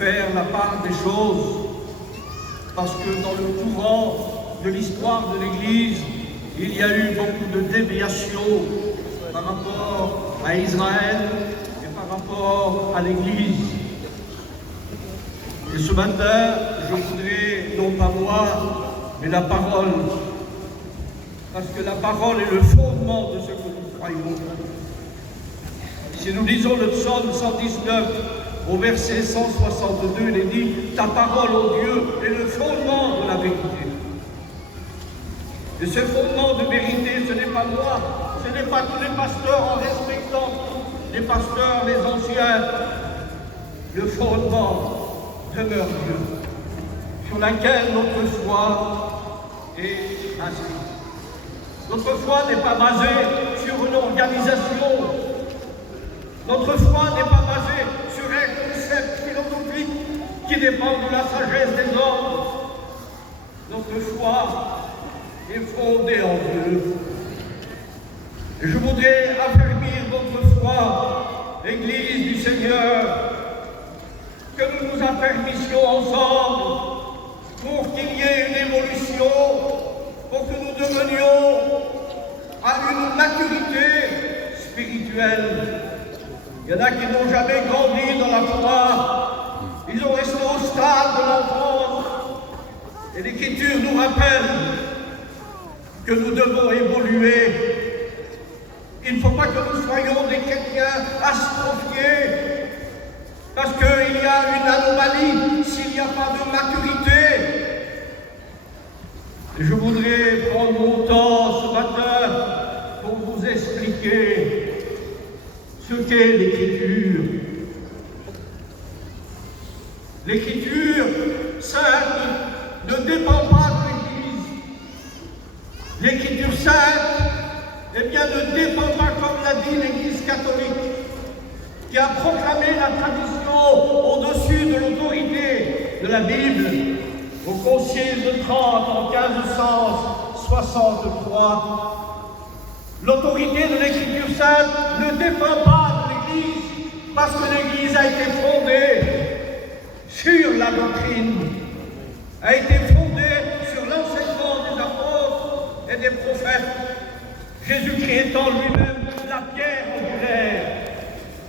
faire la part des choses, parce que dans le courant de l'histoire de l'Église, il y a eu beaucoup de déviations par rapport à Israël et par rapport à l'Église. Et ce matin, je voudrais, non pas moi, mais la parole, parce que la parole est le fondement de ce que nous croyons. Si nous lisons le psaume 119, au verset 162, il est dit « Ta parole, ô Dieu, est le fondement de la vérité. » Et ce fondement de vérité, ce n'est pas moi, ce n'est pas tous les pasteurs en respectant les pasteurs, les anciens. Le fondement demeure Dieu, sur laquelle notre foi est basée. Notre foi n'est pas basée sur une organisation. Notre foi n'est pas basée sur un concept philosophique qui dépend de la sagesse des hommes. Notre foi est fondée en Dieu. Et je voudrais affermir votre foi, Église du Seigneur, que nous nous affermissions ensemble pour qu'il y ait une évolution, pour que nous devenions à une maturité spirituelle. Il y en a qui n'ont jamais grandi dans la foi, ils ont resté au stade de l'enfance. Et l'Écriture nous rappelle que nous devons évoluer. Il ne faut pas que nous soyons des chrétiens astrophiés, parce qu'il y a une anomalie s'il n'y a pas de maturité. Et je voudrais prendre mon temps ce matin pour vous expliquer ce qu'est l'Écriture. L'Écriture sainte ne dépend pas de l'Église. L'Écriture sainte, eh bien, ne dépend pas, comme l'a dit l'Église catholique, qui a proclamé la tradition au-dessus de l'autorité de la Bible au Concile de Trente en 1563. L'autorité de l'Écriture sainte ne dépend pas de l'Église, parce que l'Église a été fondée sur la doctrine, a été fondée sur l'enseignement des apôtres et des prophètes. Jésus-Christ étant lui-même la pierre angulaire,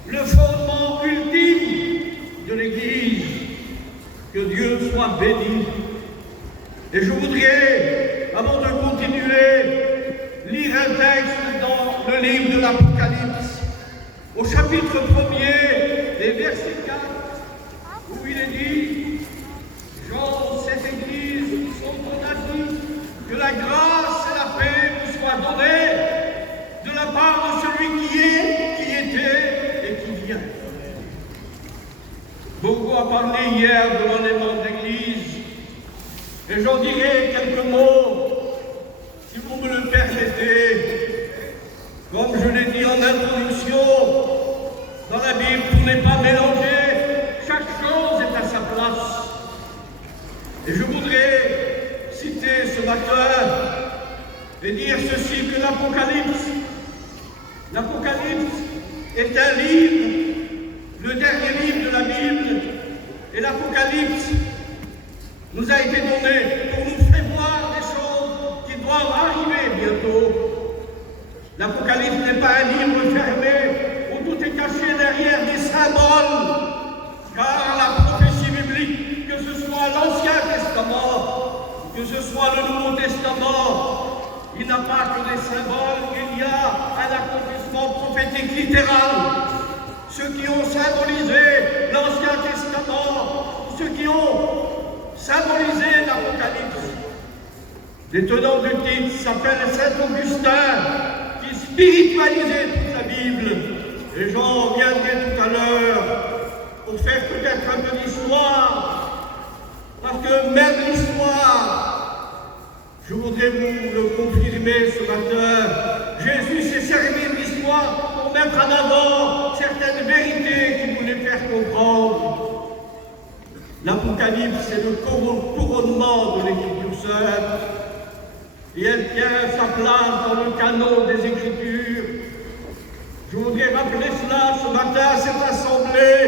le fondement ultime de l'Église. Que Dieu soit béni. Et je voudrais, avant de continuer, lire un texte dans le livre de l'Apocalypse, au chapitre 1er, et verset 4, où il est dit « Jean, cette Église, son nom a dit que la grâce et la paix vous soient données de la part de celui qui est, qui était et qui vient. » Beaucoup a parlé hier de l'enlèvement de l'Église, et j'en dirai quelques mots, si vous me le permettez. Comme je l'ai dit en introduction, dans la Bible, tout n'est pas mélangé, chaque chose est à sa place. Et je voudrais citer ce matin et dire ceci, que l'Apocalypse est un livre, le dernier livre de la Bible, et l'Apocalypse nous a été donné pour nous prévoir des choses qui doivent arriver bientôt. L'Apocalypse n'est pas un livre fermé où tout est caché derrière des symboles, car la prophétie biblique, que ce soit l'Ancien Testament, que ce soit le Nouveau Testament, il n'a pas que des symboles, il y a un accomplissement prophétique littéral. Ceux qui ont symbolisé l'Ancien Testament, ceux qui ont symbolisé l'Apocalypse. Les tenants du titre s'appellent Saint Augustin, qui spiritualisait toute la Bible. Et j'en viendrai tout à l'heure pour faire peut-être un peu d'histoire, parce que même l'histoire, je voudrais vous le confirmer ce matin, Jésus s'est servi de l'histoire pour mettre en avant certaines vérités qu'il voulait faire comprendre. L'Apocalypse, c'est le couronnement de l'Écriture sainte, et elle tient sa place dans le canon des Écritures. Je voudrais rappeler cela ce matin à cette assemblée,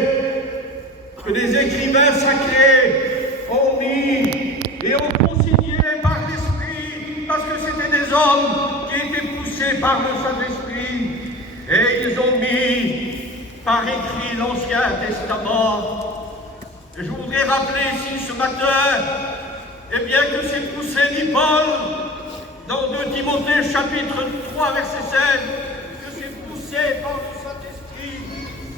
que les écrivains sacrés ont mis et ont consigné par l'Esprit, parce que c'était des hommes qui étaient poussés par le Saint-Esprit, et ils ont mis par écrit l'Ancien Testament. Et je voudrais rappeler ici ce matin, eh bien que c'est poussé, dit Paul, dans 2 Timothée chapitre 3 verset 16, que c'est poussé par le Saint-Esprit,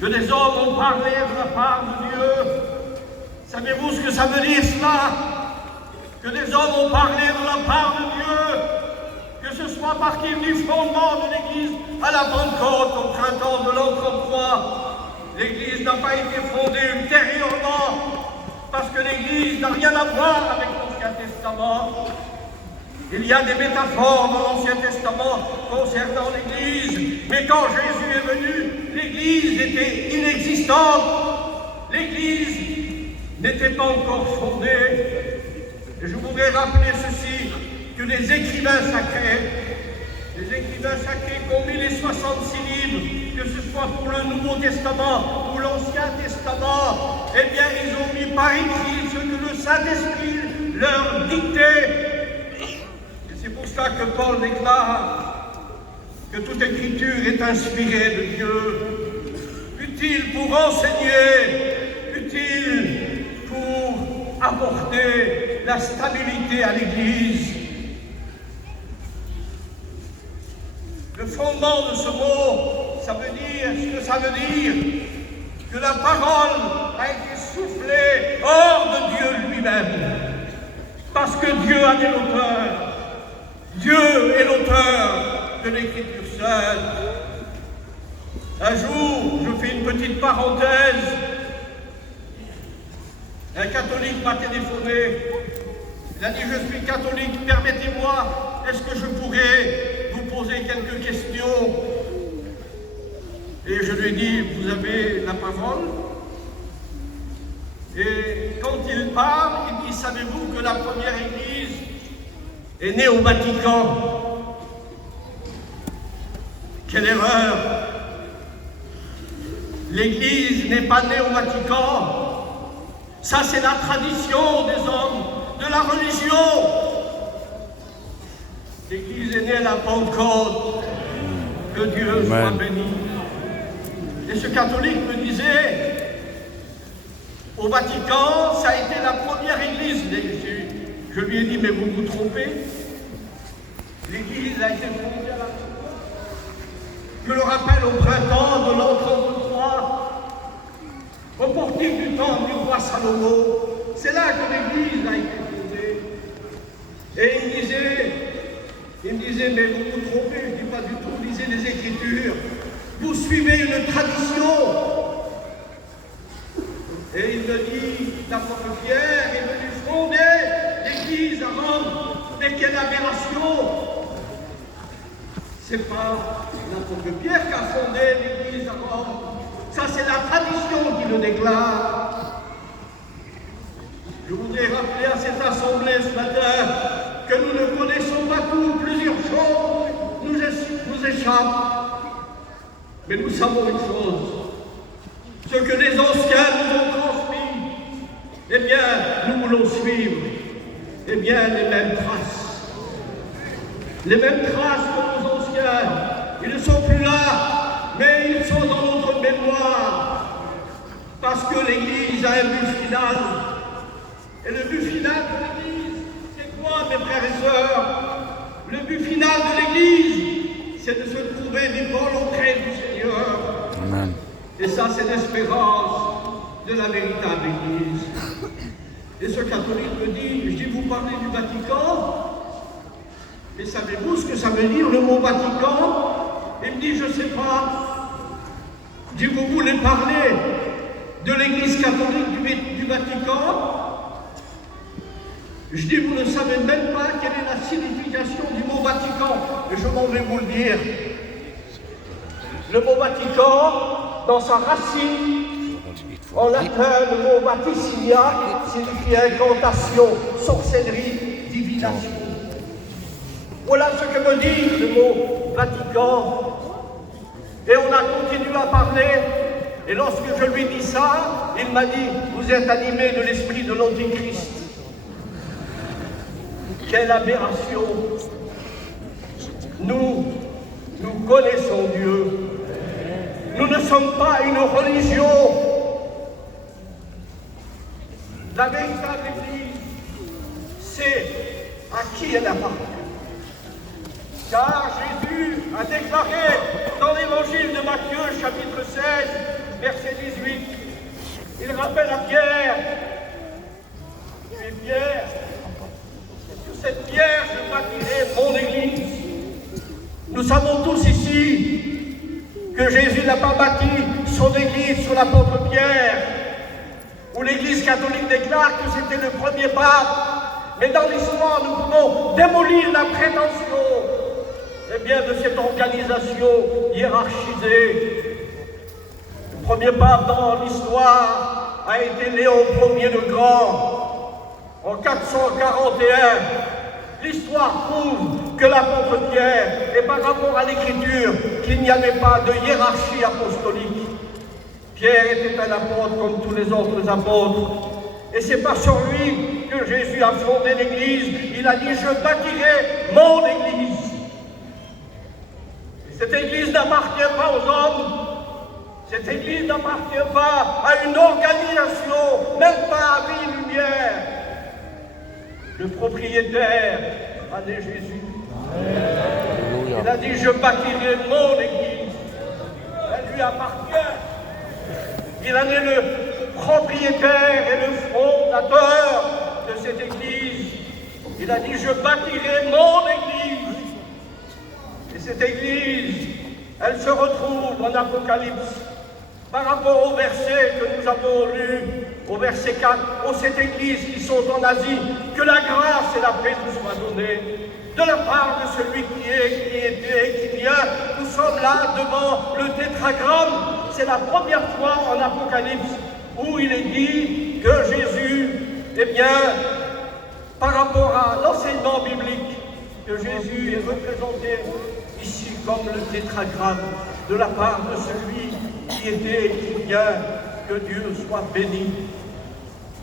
que des hommes ont parlé de la part de Dieu. Savez-vous ce que ça veut dire cela? Que des hommes ont parlé de la part de Dieu, que ce soit à partir du fondement de l'Église à la Pentecôte au printemps de l'an 33. L'Église n'a pas été fondée ultérieurement, parce que l'Église n'a rien à voir avec l'Ancien Testament. Il y a des métaphores dans l'Ancien Testament concernant l'Église, mais quand Jésus est venu, l'Église était inexistante. L'Église n'était pas encore fondée. Et je voudrais rappeler ceci, que les écrivains sacrés qui ont mis les 66 livres, que ce soit pour le Nouveau Testament ou l'Ancien Testament, eh bien ils ont mis par écrit ce que le Saint-Esprit leur dictait. C'est pour ça que Paul déclare que toute écriture est inspirée de Dieu, utile pour enseigner, utile pour apporter la stabilité à l'Église. Le fondement de ce mot, ça veut dire ce que ça veut dire, que la parole a été soufflée hors de Dieu lui-même, parce que Dieu en est l'auteur. Dieu est l'auteur de l'Écriture sainte. Un jour, je fais une petite parenthèse, un catholique m'a téléphoné. Il a dit, je suis catholique, permettez-moi, est-ce que je pourrais vous poser quelques questions? Et je lui ai dit, vous avez la parole. Et quand il parle, il dit, savez-vous que la première église est née au Vatican? Quelle erreur! L'Église n'est pas née au Vatican. Ça, c'est la tradition des hommes, de la religion. L'Église est née à la Pentecôte. Que Dieu soit béni. Et ce catholique me disait, au Vatican, ça a été la première Église. Je lui ai dit, mais vous vous trompez. L'Église a été fondée à la Pentecôte. Je le rappelle, au printemps de l'an 33, au portique du temple du roi Salomon, c'est là que l'Église a été fondée. Et il me disait, mais vous vous trompez, je ne dis pas du tout, lisez les Écritures, vous suivez une tradition. Et il me dit, l'apôtre Pierre est venu fonder l'Église à Rome, mais quelle aberration! C'est pas l'apôtre Pierre qui a fondé l'Église à Rome, ça c'est la tradition qui le déclare. Je voudrais rappeler à cette assemblée ce matin que nous ne connaissons pas tout, plusieurs choses nous échappent. Mais nous savons une chose, ce que les anciens nous ont transmis, eh bien, nous voulons suivre, eh bien, les mêmes traces. Les mêmes traces que nos anciens, ils ne sont plus là, mais ils sont dans notre mémoire. Parce que l'Église a un but final. Et le but final de l'Église, c'est quoi, mes frères et sœurs? Le but final de l'Église, c'est de se trouver des volontés du Seigneur. Amen. Et ça, c'est l'espérance de la véritable Église. Et ce catholique me dit, je dis, vous parlez du Vatican, mais savez-vous ce que ça veut dire, le mot Vatican? Il me dit, je ne sais pas. Je dis, vous voulez parler de l'Église catholique du Vatican? Je dis, vous ne savez même pas quelle est la signification du mot Vatican. Et je m'en vais vous le dire. Le mot Vatican, dans sa racine, en latin, le mot vaticinia signifie incantation, sorcellerie, divination. Voilà ce que me dit le mot Vatican. Et on a continué à parler Et lorsque je lui dis ça, il m'a dit, vous êtes animé de l'esprit de l'Antichrist. Quelle aberration! Nous connaissons Dieu. Nous ne sommes pas une religion. La véritable Église, c'est à qui elle appartient. Car Jésus a déclaré dans l'évangile de Matthieu, chapitre 16, verset 18, il rappelle à Pierre, tu es Pierre, sur cette pierre je bâtirai mon Église. Nous savons tous ici que Jésus n'a pas bâti son Église sur l'apôtre Pierre, où l'Église catholique déclare que c'était le premier pape. Mais dans l'histoire, nous pouvons démolir la prétention de cette organisation hiérarchisée. Le premier pape dans l'histoire a été Léon Ier le Grand. En 441, l'histoire prouve que l'apôtre Pierre, et par rapport à l'Écriture, qu'il n'y avait pas de hiérarchie apostolique. Pierre était un apôtre comme tous les autres apôtres. Et c'est pas sur lui que Jésus a fondé l'Église. Il a dit, je bâtirai mon Église. Et cette Église n'appartient pas aux hommes. Cette Église n'appartient pas à une organisation, même pas à Vie et Lumière. Le propriétaire a dit Jésus. Il a dit, je bâtirai mon Église. Elle lui appartient. Il en est le propriétaire et le fondateur de cette Église. Il a dit, je bâtirai mon Église. Et cette Église, elle se retrouve en Apocalypse par rapport au verset que nous avons lu, au verset 4, ô cette Église qui sont en Asie, que la grâce et la paix nous soient données. De la part de celui qui est, qui était, qui vient, nous sommes là devant le tétragramme. C'est la première fois en Apocalypse où il est dit que Jésus, par rapport à l'enseignement biblique, que Jésus est représenté ici comme le tétragramme de la part de celui qui était et qui vient, que Dieu soit béni.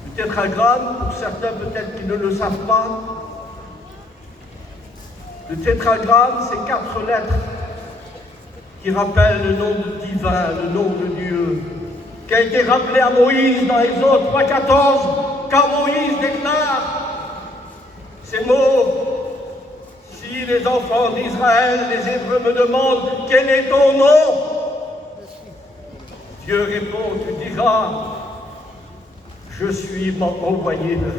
Le tétragramme, pour certains peut-être qui ne le savent pas, le tétragramme, c'est 4 lettres qui rappellent le nom divin, le nom de Dieu, qui a été rappelé à Moïse dans Exode 3,14, quand Moïse déclare ces mots. Si les enfants d'Israël, les Hébreux me demandent quel est ton nom, Dieu répond, tu diras, je suis envoyé vers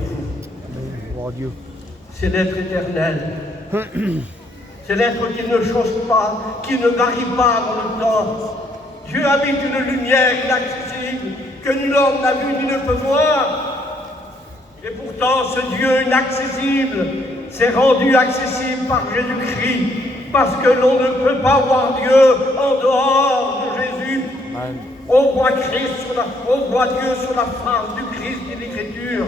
vous. C'est l'être éternel. C'est l'être qui ne change pas, qui ne varie pas dans le temps. Dieu habite une lumière inaccessible que nul homme n'a vu ni ne peut voir. Et pourtant, ce Dieu inaccessible s'est rendu accessible par Jésus-Christ, parce que l'on ne peut pas voir Dieu en dehors de Jésus. On voit Dieu sur la face du Christ et de l'Écriture.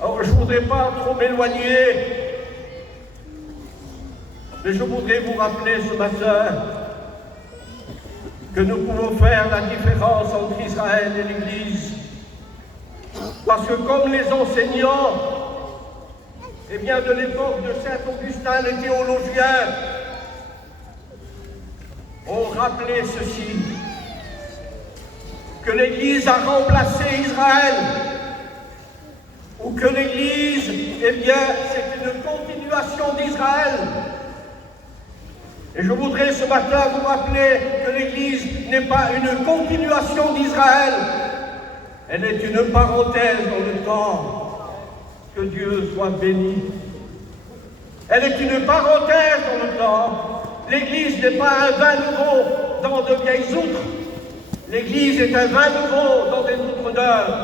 Alors, je ne voudrais pas trop m'éloigner, mais je voudrais vous rappeler ce matin que nous pouvons faire la différence entre Israël et l'Église. Parce que comme les enseignants, de l'époque de Saint-Augustin, les théologiens, ont rappelé ceci, que l'Église a remplacé Israël, ou que l'Église, c'est une continuation d'Israël. Et je voudrais ce matin vous rappeler que l'Église n'est pas une continuation d'Israël, elle est une parenthèse dans le temps. Que Dieu soit béni. Elle est une parenthèse dans le temps. L'Église n'est pas un vin nouveau dans de vieilles outres. L'Église est un vin nouveau dans des outres neuves.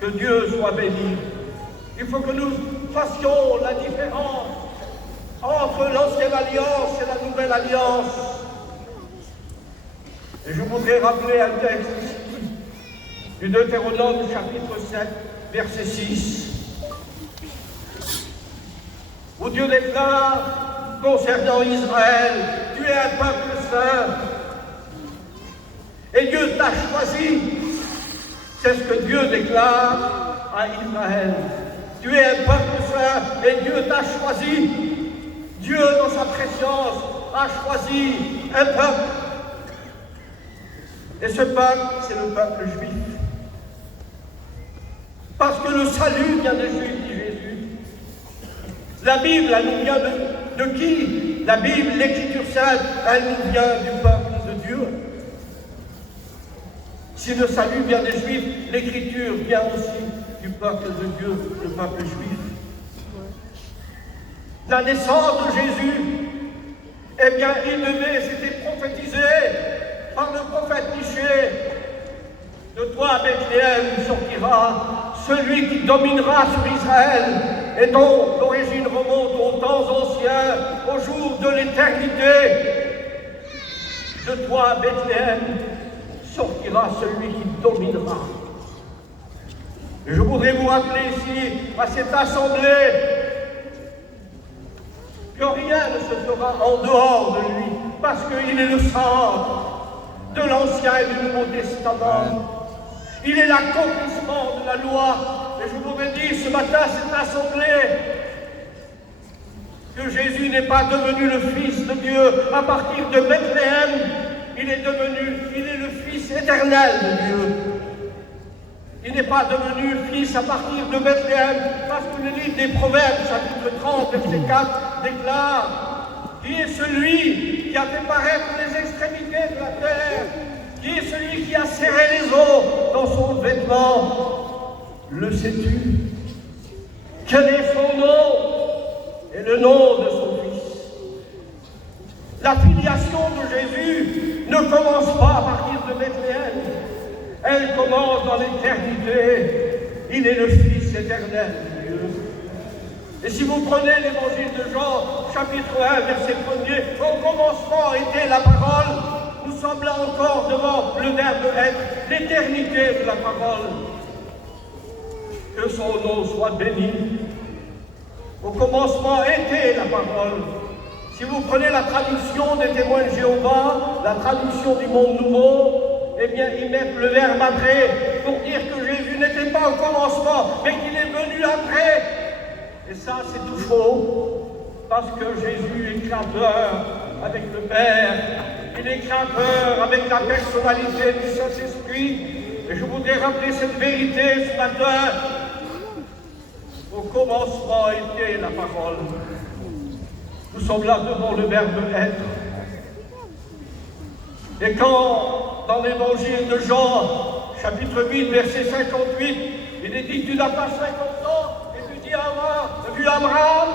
Que Dieu soit béni. Il faut que nous fassions la différence entre l'ancienne alliance et la nouvelle alliance. Et je voudrais rappeler un texte du Deutéronome chapitre 7, verset 6, où Dieu déclare concernant Israël, tu es un peuple saint, Et Dieu t'a choisi. C'est ce que Dieu déclare à Israël. Tu es un peuple saint et Dieu t'a choisi. Dieu, dans sa préscience, a choisi un peuple. Et ce peuple, c'est le peuple juif. Parce que le salut vient des Juifs, dit Jésus. La Bible, elle nous vient de qui? La Bible, l'Écriture sainte, elle nous vient du peuple de Dieu. Si le salut vient des Juifs, l'Écriture vient aussi du peuple de Dieu, le peuple juif. La naissance de Jésus, eh bien, c'était prophétisé par le prophète Michée. De toi, Bethléem, sortira celui qui dominera sur Israël et dont l'origine remonte aux temps anciens, au jour de l'éternité. De toi, Bethléem, sortira celui qui dominera. Et je voudrais vous rappeler ici, à cette assemblée, que rien ne se fera en dehors de lui, parce qu'il est le centre de l'Ancien et du Nouveau Testament. Il est l'accomplissement de la loi. Et je voudrais dire ce matin à cette assemblée que Jésus n'est pas devenu le Fils de Dieu à partir de Bethléem. Il est le Fils éternel de Dieu. Il n'est pas devenu fils à partir de Bethléem, parce que le livre des Proverbes, chapitre 30, verset 4, déclare: qui est celui qui a fait paraître les extrémités de la terre? Qui est celui qui a serré les eaux dans son vêtement? Le sais-tu? Quel est son nom et le nom de son fils? La filiation de Jésus ne commence pas à partir de Bethléem. Elle commence dans l'éternité. Il est le Fils éternel de Dieu. Et si vous prenez l'évangile de Jean, chapitre 1, verset 1er, au commencement était la parole. Nous sommes là encore devant le verbe être, l'éternité de la parole. Que son nom soit béni. Au commencement était la parole. Si vous prenez la traduction des témoins de Jéhovah, la traduction du Monde Nouveau, eh bien, ils mettent le verbe après pour dire que Jésus n'était pas au commencement, mais qu'il est venu après. Et ça, c'est tout faux, parce que Jésus est créateur avec le Père. Il est créateur avec la personnalité du Saint-Esprit. Et je voudrais rappeler cette vérité ce matin. Au commencement était la parole. Nous sommes là devant le verbe être. Et quand, dans l'évangile de Jean, chapitre 8, verset 58, il est dit: tu n'as pas 50 ans, et tu dis vu Abraham,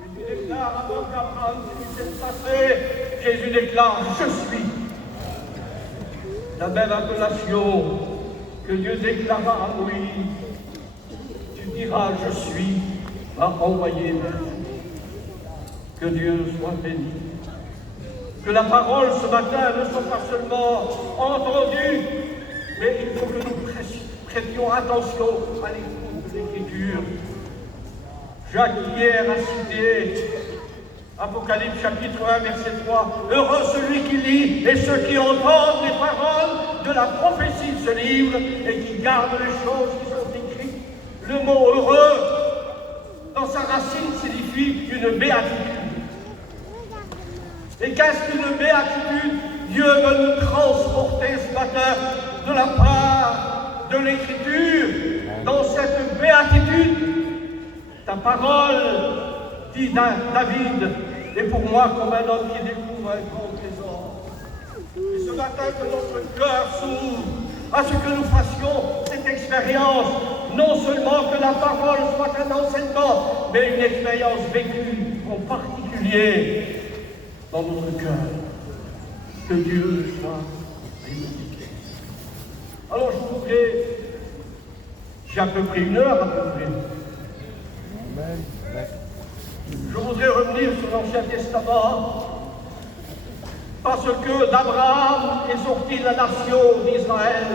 et tu déclares avant qu'Abraham puisse être passé, Jésus déclare: je suis. La même appellation que Dieu déclara à Moïse: tu diras je suis, a envoyé vers vous. Que Dieu soit béni. Que la parole ce matin ne soit pas seulement entendue, mais il faut que nous prêtions attention à l'écoute de l'Écriture. Jacques hier a cité Apocalypse chapitre 1, verset 3. Heureux celui qui lit et ceux qui entendent les paroles de la prophétie de ce livre et qui gardent les choses qui sont écrites. Le mot heureux, dans sa racine, signifie une béatitude. Et qu'est-ce qu'une béatitude? Dieu veut nous transporter ce matin de la part de l'Écriture dans cette béatitude. Ta parole, dit David, est pour moi comme un homme qui découvre un grand trésor. Et ce matin, que notre cœur s'ouvre à ce que nous fassions cette expérience, non seulement que la parole soit un enseignement, mais une expérience vécue en particulier dans notre cœur. Que Dieu soit béni. Alors je voudrais, j'ai à peu près 1 heure à peu près. Je voudrais revenir sur l'Ancien Testament, parce que d'Abraham est sortie la nation d'Israël.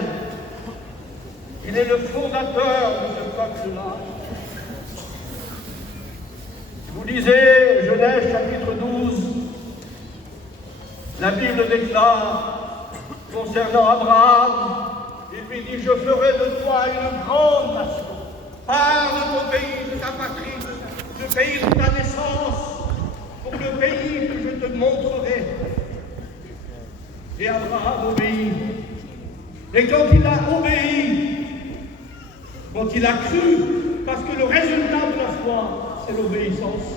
Il est le fondateur de ce peuple-là. Vous lisez Genèse chapitre 12, la Bible déclare: concernant Abraham, il lui dit, je ferai de toi une grande nation. Pars de ton pays, de ta patrie, le pays de ta naissance, pour le pays que je te montrerai. Et Abraham obéit. Et quand il a obéi, quand il a cru, parce que le résultat de la foi, c'est l'obéissance.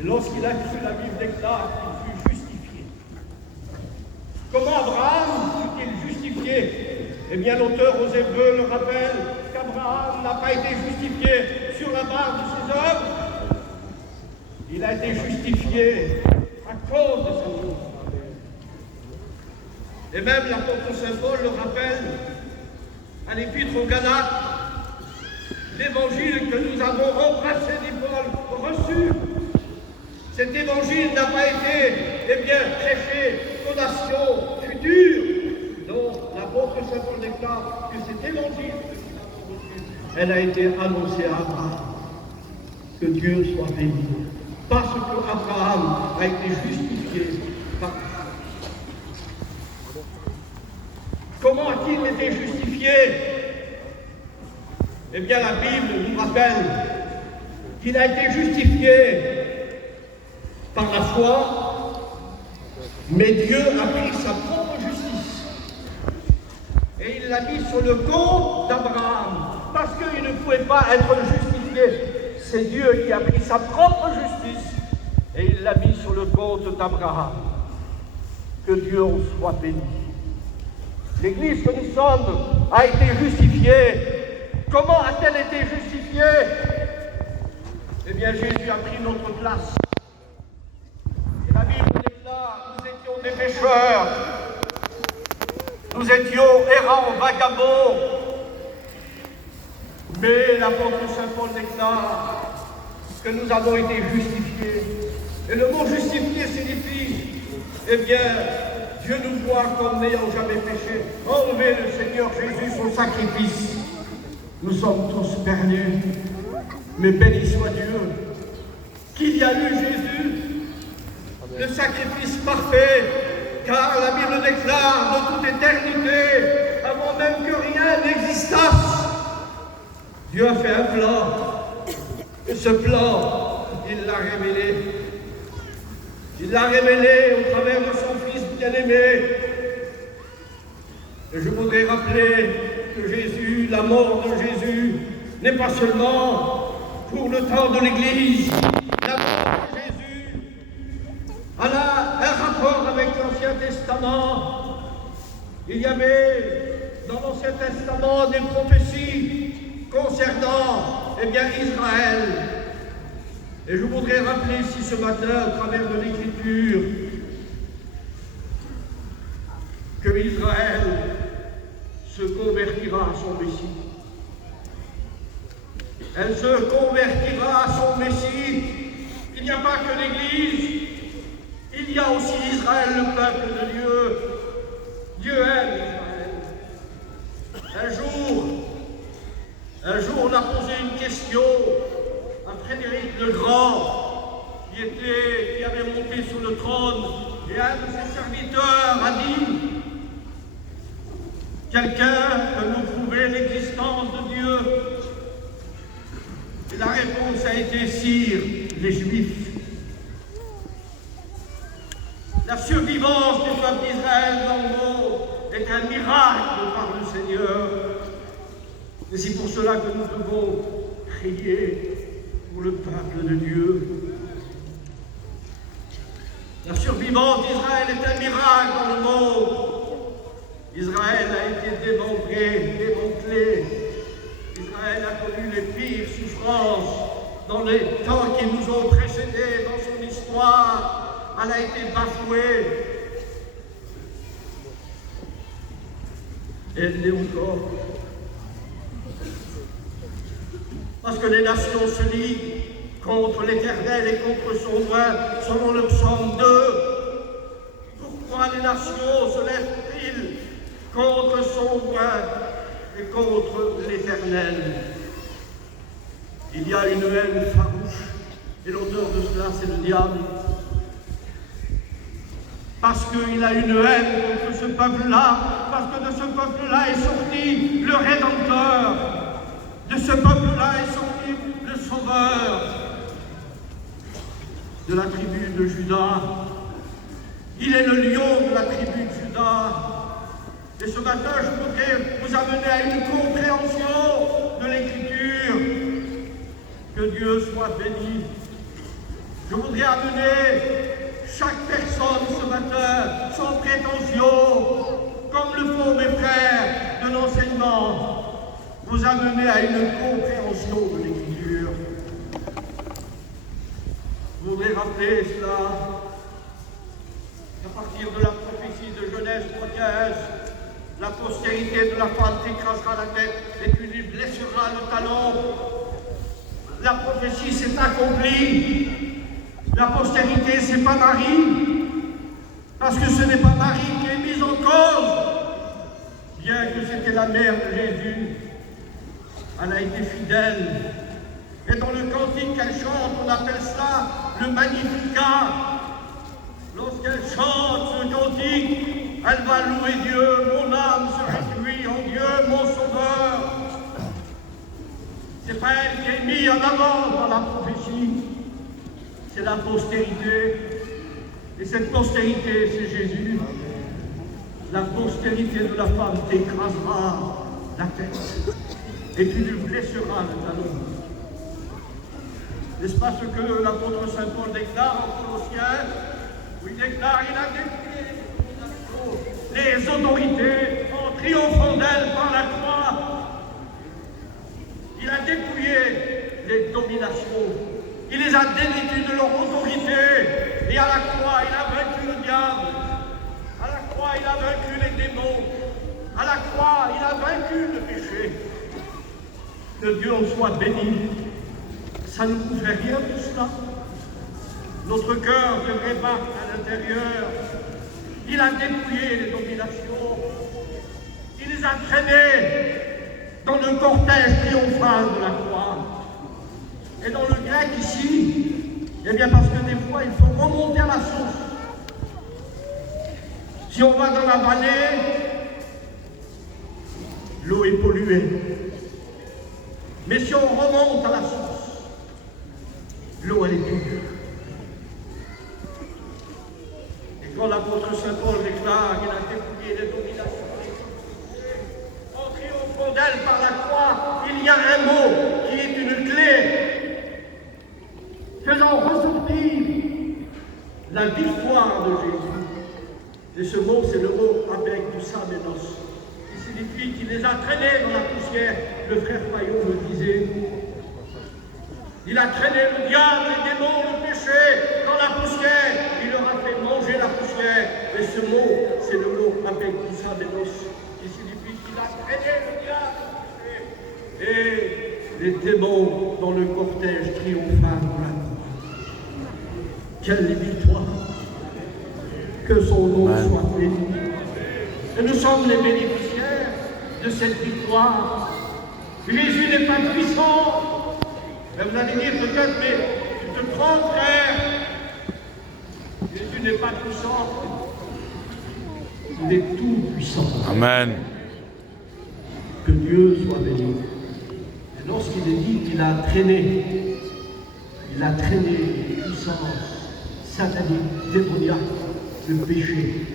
Et lorsqu'il a cru, la Bible déclare qu'il fut justifié. Comment Abraham fut-il justifié? Eh bien, l'auteur aux Hébreux le rappelle qu'Abraham n'a pas été justifié sur la base de ses œuvres. Il a été justifié à cause de sa foi. Et même l'apôtre Saint Paul le rappelle à l'épître aux Galates, l'évangile que nous avons embrassé, dit Paul, reçu. Cet évangile n'a pas été, eh bien, prêché aux nations futures. Non, l'apôtre Saint Paul déclare que cet évangile que nous avons reçu, elle a été annoncée à Abraham. Que Dieu soit béni. Parce que Abraham a été justifié par Dieu. Comment a-t-il été justifié? Eh bien, la Bible nous rappelle qu'il a été justifié par la foi, mais Dieu a pris sa propre justice et il l'a mis sur le compte d'Abraham, parce qu'il ne pouvait pas être justifié. C'est Dieu qui a pris sa propre justice et il l'a mis sur le compte d'Abraham. Que Dieu en soit béni. L'Église que nous sommes a été justifiée. Comment a-t-elle été justifiée? Eh bien, Jésus a pris notre place. Et la Bible déclare, nous étions des pécheurs, nous étions errants, vagabonds. Mais l'apôtre Saint Paul déclare que nous avons été justifiés. Et le mot justifié signifie, eh bien, Dieu nous voit comme n'ayant jamais péché. Enlevez le Seigneur Jésus son sacrifice. Nous sommes tous perdus. Mais béni soit Dieu qu'il y a eu Jésus, le sacrifice parfait, car la Bible déclare de toute éternité, avant même que rien n'existasse, Dieu a fait un plan. Et ce plan, il l'a révélé. Il l'a révélé au travers de son Fils bien-aimé. Et je voudrais rappeler que Jésus, la mort de Jésus, n'est pas seulement pour le temps de l'Église. La mort de Jésus a un rapport avec l'Ancien Testament. Il y avait dans l'Ancien Testament des prophéties concernant, eh bien, Israël. Et je voudrais rappeler ici ce matin, au travers de l'Écriture, que Israël se convertira à son Messie. Elle se convertira à son Messie. Il n'y a pas que l'Église, il y a aussi Israël, le peuple de Dieu. Dieu aime Israël. Un jour, on a posé une question à Frédéric le Grand, qui avait monté sur le trône, et un de ses serviteurs a dit: quelqu'un peut nous prouver l'existence de Dieu? Et la réponse a été: sire, les Juifs. La survivance du peuple d'Israël dans le monde est un miracle par le Seigneur. Et c'est pour cela que nous devons prier pour le peuple de Dieu. La survivance d'Israël est un miracle dans le monde. Israël a été démantelé. Israël a connu les pires souffrances dans les temps qui nous ont précédés dans son histoire. Elle a été bafouée. Elle l'est encore. Parce que les nations se liguent contre l'Éternel et contre son roi, selon le psaume 2. Pourquoi les nations se lèvent-ils contre son roi et contre l'Éternel? Il y a une haine farouche, et l'auteur de cela, c'est le diable. parce qu'il a une haine contre ce peuple-là, parce que de ce peuple-là est sorti le Rédempteur, de ce peuple-là est sorti le Sauveur de la tribu de Juda. Il est le lion de la tribu de Juda. Et ce matin, je voudrais vous amener à une compréhension de l'Écriture. Que Dieu soit béni. Je voudrais amener chaque personne ce matin, sans prétention, comme le font mes frères de l'enseignement, vous amener à une compréhension de l'Écriture. Je voudrais rappeler cela à partir de la prophétie de Genèse 3:15. La postérité de la femme t'écrasera la tête et tu lui blesseras le talon. La prophétie s'est accomplie. La postérité, c'est pas Marie, parce que ce n'est pas Marie qui est mise en cause, bien que c'était la mère de Jésus. Elle a été fidèle. Et dans le cantique qu'elle chante, on appelle cela le Magnificat. Lorsqu'elle chante ce cantique, elle va louer Dieu. Mon âme se réjouit en Dieu, mon Sauveur. C'est pas elle qui est mise en avant dans la prophétie. C'est la postérité. Et cette postérité, c'est Jésus. La postérité de la femme t'écrasera la tête et tu lui blesseras le talon. N'est-ce pas ce que l'apôtre Saint Paul déclare en Colossiens, où il déclare il a dépouillé les autorités en triomphant d'elles par la croix. Il a dépouillé les dominations. Il les a dévêtus de leur autorité. Et à la croix, il a vaincu le diable. À la croix, il a vaincu les démons. À la croix, il a vaincu le péché. Que Dieu en soit béni. Ça ne nous fait rien tout cela. Notre cœur devrait battre à l'intérieur. Il a dépouillé les dominations. Il les a traînés dans le cortège triomphal de la croix. Et dans le grec ici, eh bien parce que des fois il faut remonter à la source. Si on va dans la vallée, l'eau est polluée. Mais si on remonte à la source, l'eau elle est pure. Et quand l'apôtre Saint Paul déclare qu'il a dépouillé les dominations, en triomphant d'elle par la croix, il y a un mot qui est une clé, faisant ressortir la victoire de Jésus. Et ce mot, c'est le mot avec du samenos, qui signifie qu'il les a traînés dans la poussière. Le frère Paillot me disait, il a traîné le diable, les démons, le péché dans la poussière. Il leur a fait manger la poussière. Et ce mot, c'est le mot avec du samenos, qui signifie qu'il a traîné le diable, le péché et les démons dans le cortège triomphal de la croix. Quelle victoire! Que son nom soit béni. Et nous sommes les bénéficiaires de cette victoire. Jésus n'est pas puissant. Et vous allez dire peut-être, mais tu te trompes, frère. Jésus n'est pas puissant. Il est tout puissant. Amen. Que Dieu soit béni. Et lorsqu'il est dit qu'il a traîné, il a traîné les puissances sataniques, démoniaques, le péché.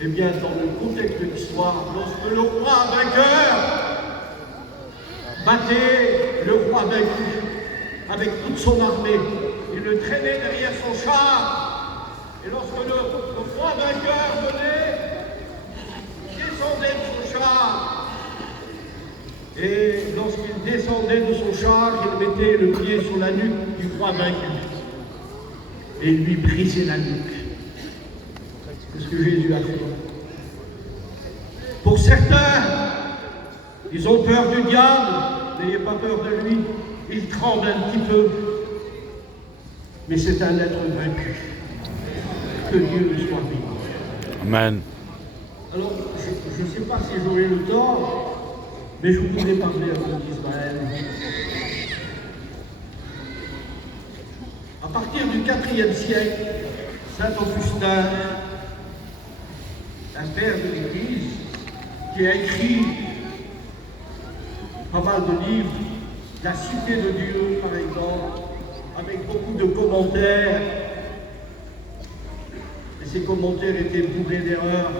Eh bien, dans le contexte de l'histoire, lorsque le roi vainqueur battait le roi vaincu avec toute son armée, il le traînait derrière son char. Et lorsque le roi vainqueur venait, il descendait de son char. Et lorsqu'il descendait de son char, il mettait le pied sur la nuque du roi vaincu et lui brisait la nuque. C'est ce que Jésus a fait. Pour certains, ils ont peur du diable, n'ayez pas peur de lui, ils tremblent un petit peu. Mais c'est un être vaincu. Que Dieu soit béni. Amen. Alors, je ne sais pas si j'aurai le temps, mais je voudrais parler un peu d'Israël. À partir du IVe siècle, Saint Augustin un père de l'Église, qui a écrit pas mal de livres, La Cité de Dieu, par exemple, avec beaucoup de commentaires. Et ces commentaires étaient bourrés d'erreurs.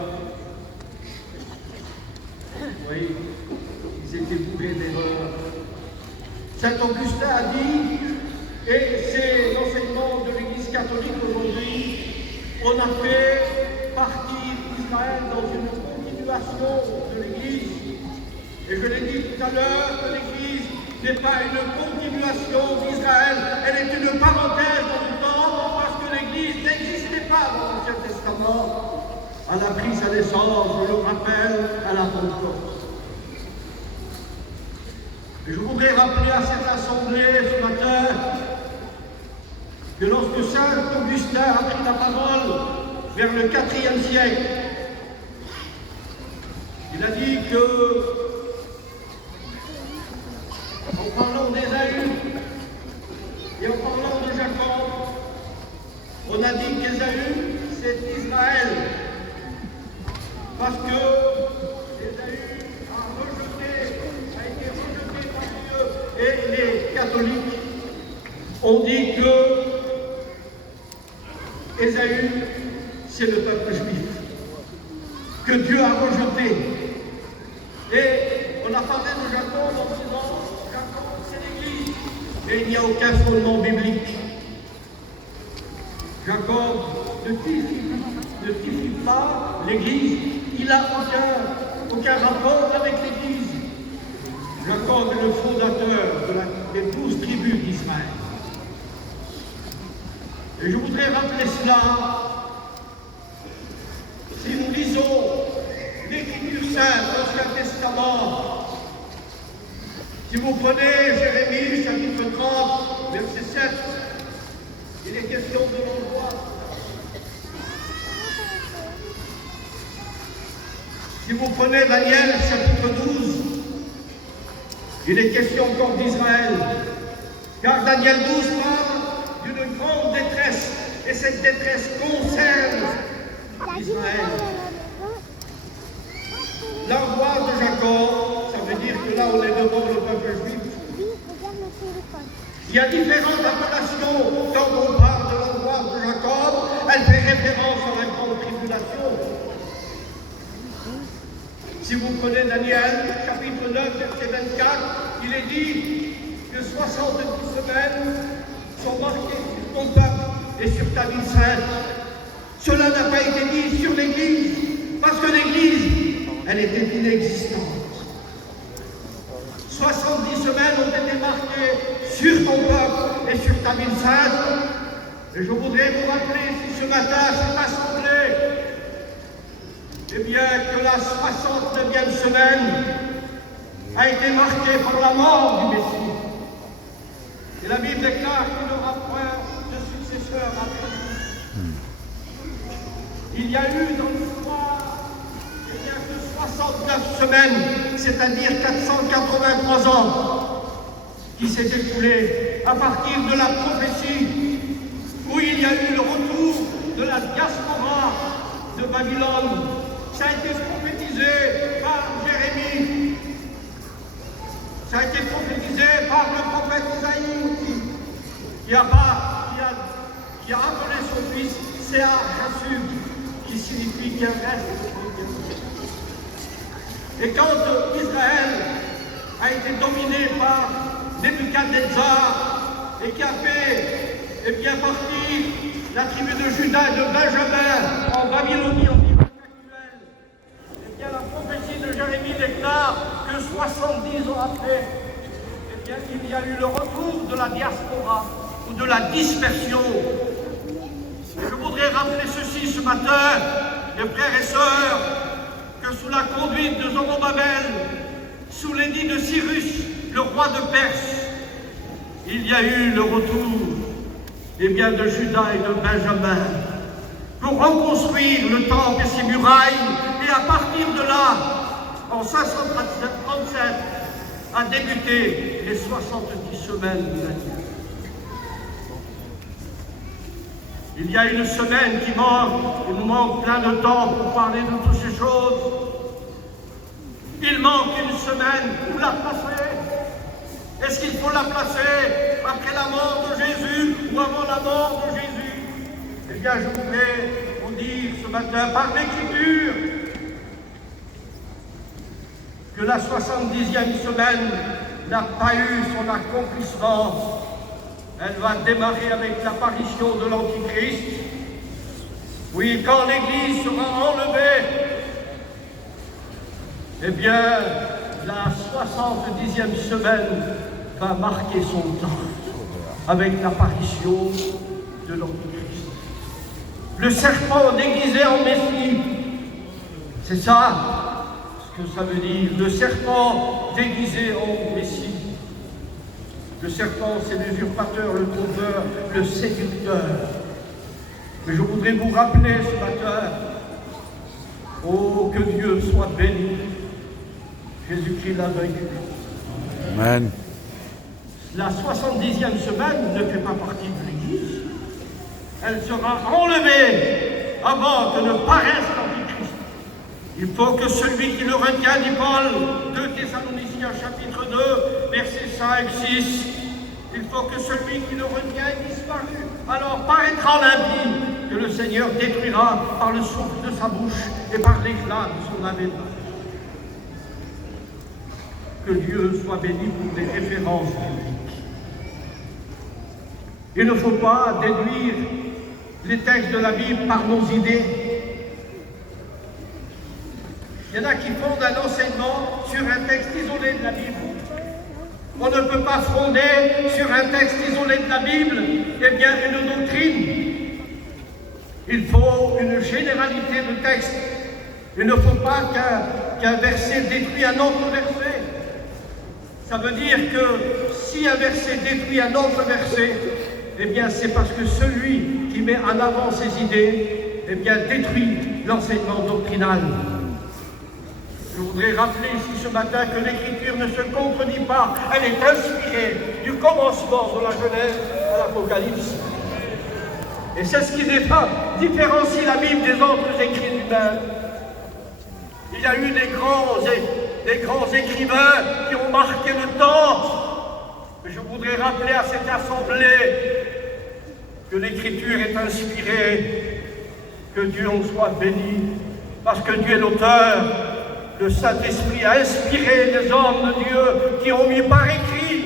Oui, ils étaient bourrés d'erreurs. Saint Augustin a dit, et c'est l'enseignement de l'Église catholique aujourd'hui, on a fait partie d'Israël dans une continuation de l'Église. Et je l'ai dit tout à l'heure que l'Église n'est pas une continuation d'Israël, elle est une parenthèse dans le temps, parce que l'Église n'existait pas dans l'Ancien Testament. Elle a pris sa naissance, je le rappelle, à la Pentecôte. Et je voudrais rappeler à cette assemblée ce matin que lorsque Saint Augustin a pris la parole vers le IVe siècle, il a dit que, en parlant d'Ésaü et en parlant de Jacob, on a dit qu'Ésaü, c'est Israël, parce que Ésaü a été rejeté par Dieu, et les catholiques ont dit que Ésaü, c'est le peuple juif, que Dieu a rejeté. Et on a parlé de Jacob en disant, Jacob, c'est l'Église, mais il n'y a aucun fondement biblique. Jacob ne typifie pas l'Église, il n'a aucun rapport avec l'Église. Jacob est le fondateur des 12 tribus d'Israël. Et je voudrais rappeler cela. Si nous lisons l'Écriture sainte, l'Ancien Testament, si vous prenez Jérémie, chapitre 30, verset 7, il est question de l'endroit. Si vous prenez Daniel, chapitre 12, il est question encore d'Israël. Car Daniel 12 parle d'une grande détresse, et cette détresse concerne Israël. L'angoisse de Jacob, ça veut dire que là on est devant le peuple juif. Il y a différentes appellations quand on parle de l'angoisse de Jacob, elle fait référence à la grande tribulation. Si vous prenez Daniel, chapitre 9, verset 24, il est dit que 70 semaines sont marquées sur ton peuple et sur ta vie sainte. Cela n'a pas été dit sur l'Église, parce que l'Église, elle était inexistante. 70 semaines ont été marquées sur ton peuple et sur ta vie sainte. Et je voudrais vous rappeler, si ce matin, cette assemblée, eh bien, que la 69e semaine a été marquée par la mort du Messie. Et la Bible déclare qu'il n'aura point de successeur après lui. Il y a eu dans l'histoire, eh bien, que 69 semaines, c'est-à-dire 483 ans, qui s'est écoulé à partir de la prophétie, où il y a eu le retour de la diaspora de Babylone. Ça a été prophétisé par Jérémie. Ça a été prophétisé par le prophète Isaïe, qui a appelé son fils Séar-Jashub, qui signifie qu'il reste. Et quand Israël a été dominé par Nebuchadnezzar et qui a fait partir la tribu de Juda et de Benjamin en Babylonie, la prophétie de Jérémie déclare que 70 ans après, il y a eu le retour de la diaspora ou de la dispersion. Et je voudrais rappeler ceci ce matin, mes frères et sœurs, que sous la conduite de Zorobabel, sous l'édit de Cyrus, le roi de Perse, il y a eu le retour de Juda et de Benjamin pour reconstruire le temple et ses murailles. Et à partir de là, en 537, a débuté les 70 semaines de l'année. Il y a une semaine qui manque, il nous manque plein de temps pour parler de toutes ces choses. Il manque une semaine, où la placer? Est-ce qu'il faut la placer après la mort de Jésus ou avant la mort de Jésus? Eh bien, je voudrais vous dire ce matin, par l'Écriture, que la 70e semaine n'a pas eu son accomplissement. Elle va démarrer avec l'apparition de l'Antichrist. Oui, quand l'Église sera enlevée, eh bien, la 70e semaine va marquer son temps avec l'apparition de l'Antichrist. Le serpent déguisé en Messie, c'est ça ce que ça veut dire, le serpent déguisé en Messie. Le serpent, c'est l'usurpateur, le trompeur, le séducteur. Mais je voudrais vous rappeler ce matin, oh, que Dieu soit béni. Jésus-Christ l'a vaincu. Amen. La 70e semaine ne fait pas partie de l'Église. Elle sera enlevée avant que ne paraisse l'Antichrist. Il faut que celui qui le retient, dit Paul, 2 Thessaloniciens chapitre 2, versets 5, 6, il faut que celui qui le retient ait disparu. Alors paraîtra l'impie que le Seigneur détruira par le souffle de sa bouche et par l'éclat de son avènement. Que Dieu soit béni pour les références bibliques. Il ne faut pas déduire les textes de la Bible par nos idées. Il y en a qui fondent un enseignement sur un texte isolé de la Bible. On ne peut pas fonder sur un texte isolé de la Bible, eh bien, une doctrine. Il faut une généralité de texte. Il ne faut pas qu'un verset détruit un autre verset. Ça veut dire que si un verset détruit un autre verset, eh bien, c'est parce que celui qui met en avant ses idées, eh bien, détruit l'enseignement doctrinal. Je voudrais rappeler ici ce matin que l'Écriture ne se contredit pas. Elle est inspirée du commencement de la Genèse à l'Apocalypse. Et c'est ce qui différencie la Bible des autres écrits humains. Il y a eu des grands écrivains qui ont marqué le temps. Mais je voudrais rappeler à cette assemblée que l'Écriture est inspirée, que Dieu en soit béni, parce que Dieu est l'auteur. Le Saint-Esprit a inspiré les hommes de Dieu qui ont mis par écrit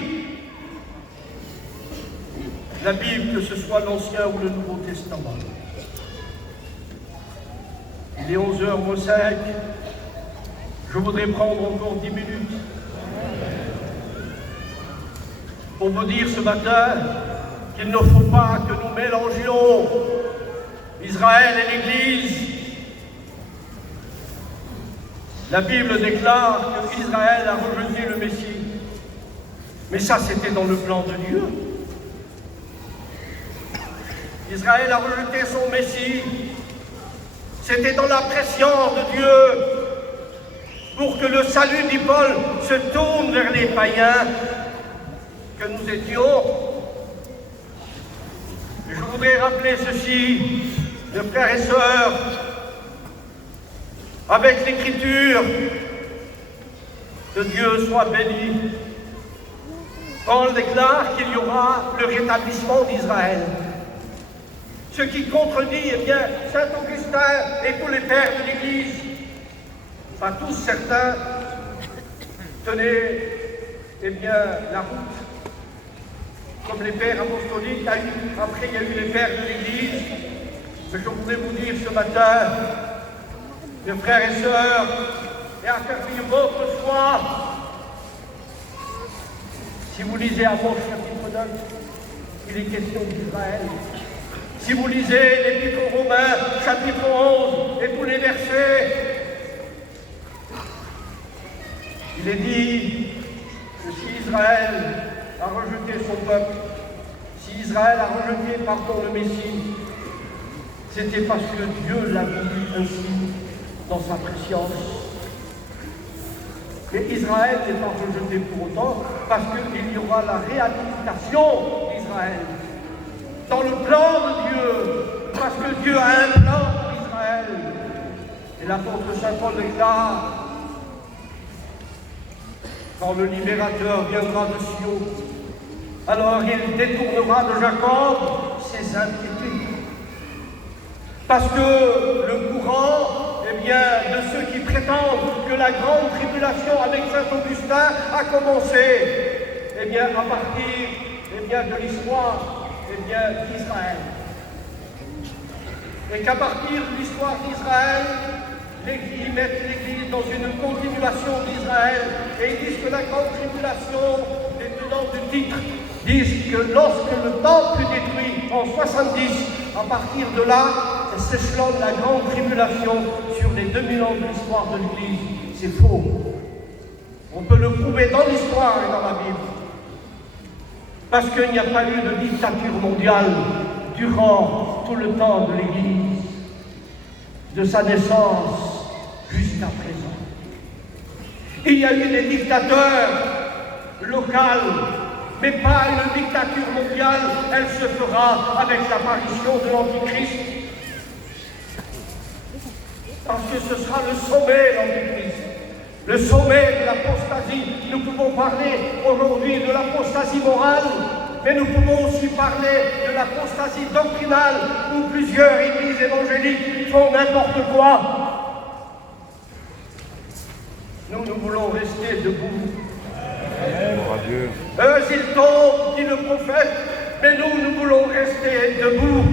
la Bible, que ce soit l'Ancien ou le Nouveau Testament. Il est 11h05. Je voudrais prendre encore 10 minutes pour vous dire ce matin qu'il ne faut pas que nous mélangions Israël et l'Église. La Bible déclare qu'Israël a rejeté le Messie. Mais ça, c'était dans le plan de Dieu. Israël a rejeté son Messie. C'était dans la pression de Dieu pour que le salut, dit Paul, se tourne vers les païens que nous étions. Je voudrais rappeler ceci, mes frères et sœurs, avec l'Écriture, que Dieu soit béni. Paul déclare qu'il y aura le rétablissement d'Israël. Ce qui contredit, eh bien, Saint Augustin et tous les pères de l'Église, pas tous, certains, tenaient, eh bien, la route, comme les pères apostoliques. Après, il y a eu les pères de l'Église. Mais je voudrais vous dire ce matin, mes frères et sœurs, et affermir votre foi. Si vous lisez Amos chapitre 9, il est question d'Israël. Si vous lisez l'Épître aux Romains chapitre 11 et tous les versets, il est dit que si Israël a rejeté son peuple, si Israël a rejeté, le Messie, c'était parce que Dieu l'a voulu ainsi dans sa préscience. Et Israël n'est pas rejeté pour autant, parce qu'il y aura la réhabilitation d'Israël. Dans le plan de Dieu, parce que Dieu a un plan pour Israël. Et l'apôtre Saint Paul déclare, quand le libérateur viendra de Sion, alors il détournera de Jacob ses inquiétudes. Parce que le courant, eh bien, de ceux qui prétendent que la grande tribulation avec Saint Augustin a commencé, eh bien, à partir, eh bien, de l'histoire, eh bien, d'Israël. Et qu'à partir de l'histoire d'Israël, ils mettent l'Église dans une continuation d'Israël et ils disent que la grande tribulation, les tenants du titre, disent que lorsque le temple fut détruit en 70, à partir de là, s'échelonne la grande tribulation sur les 2000 ans de l'histoire de l'Église. C'est faux. On peut le prouver dans l'histoire et dans la Bible. Parce qu'il n'y a pas eu de dictature mondiale durant tout le temps de l'Église, de sa naissance jusqu'à présent. Il y a eu des dictateurs locaux, mais pas une dictature mondiale. Elle se fera avec l'apparition de l'Antichrist. Parce que ce sera le sommet, l'Antichrist. Le sommet de l'apostasie. Nous pouvons parler aujourd'hui de l'apostasie morale, mais nous pouvons aussi parler de l'apostasie doctrinale, où plusieurs églises évangéliques font n'importe quoi. Nous voulons rester debout. Eux, ils tombent, dit le prophète, mais nous voulons rester debout.